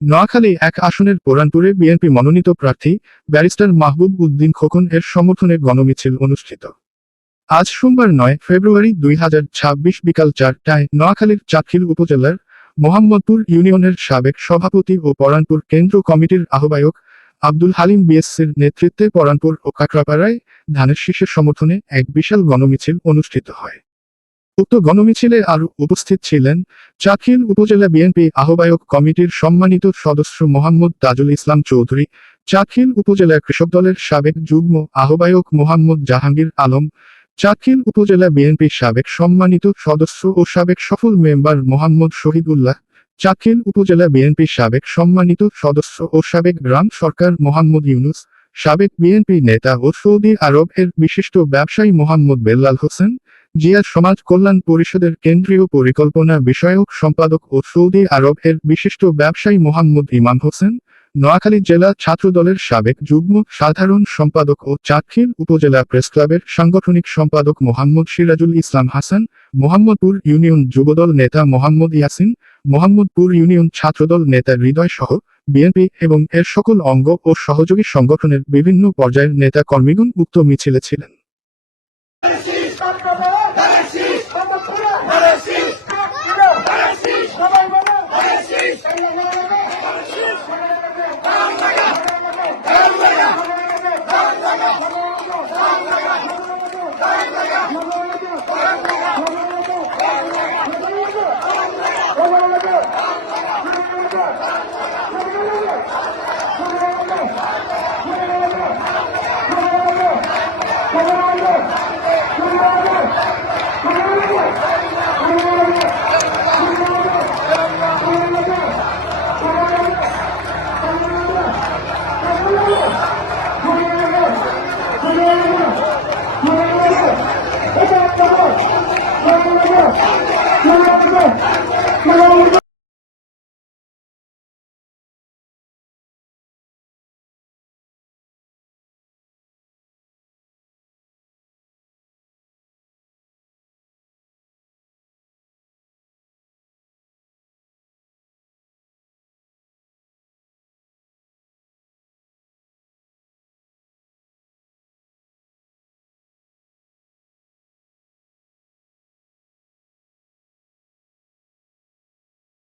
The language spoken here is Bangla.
নোয়াখালী এক আসনের পুরানপুরে বিএনপি মনোনীত প্রার্থী ব্যারিস্টার মাহবুব উদ্দিন খোকন এর সমর্থনে গণমিছিল অনুষ্ঠিত। আজ সোমবার 9 ফেব্রুয়ারি 2026 বিকাল 4টায় নোয়াখালীর চাটখিল উপজেলার মোহাম্মদপুর ইউনিয়নের সাবেক সভাপতি ও পরানপুর কেন্দ্র কমিটির আহ্বায়ক আব্দুল হালিম বিএসসির নেতৃত্বে পরানপুর ও কাকরাপাড়ায় ধানের শীষের সমর্থনে এক বিশাল গণমিছিল অনুষ্ঠিত হয়। উক্ত গণমিছিলে আরও উপস্থিত ছিলেন চাটখিল উপজেলা বিএনপি আহ্বায়ক কমিটির সম্মানিত সদস্য মোহাম্মদ তাজুল ইসলাম চৌধুরী, চাটখিল উপজেলা কৃষক দলের সাবেক যুগ্ম আহ্বায়ক মোহাম্মদ জাহাঙ্গীর আলম, চাটখিল উপজেলা বিএনপি সাবেক সম্মানিত সদস্য ও সাবেক সফল মেম্বার মোহাম্মদ শহীদুল্লাহ, চাটখিল উপজেলা বিএনপি সাবেক সম্মানিত সদস্য ও সাবেক গ্রাম সরকার মোহাম্মদ ইউনুস, সাবেক বিএনপি নেতা ও সৌদি আরব এর বিশিষ্ট ব্যবসায়ী মোহাম্মদ বেল্লাল হোসেন, জিয়া সমাজ কল্যাণ পরিষদের কেন্দ্রীয় পরিকল্পনা বিষয়ক সম্পাদক ও সৌদি আরব এর বিশিষ্ট ব্যবসায়ী মোহাম্মদ ইমাম হোসেন, নোয়াখালী জেলা ছাত্রদলের সাবেক যুগ্ম সাধারণ সম্পাদক ও চাটখিল উপজেলা প্রেসক্লাবের সাংগঠনিক সম্পাদক মোহাম্মদ সিরাজুল ইসলাম হাসান, মোহাম্মদপুর ইউনিয়ন যুবদল নেতা মোহাম্মদ ইয়াসিন, মোহাম্মদপুর ইউনিয়ন ছাত্রদল নেতা হৃদয় সহ বিএনপি এবং এর সকল অঙ্গ ও সহযোগী সংগঠনের বিভিন্ন পর্যায়ের নেতা কর্মীগণ উক্ত মিছিলে ছিলেন।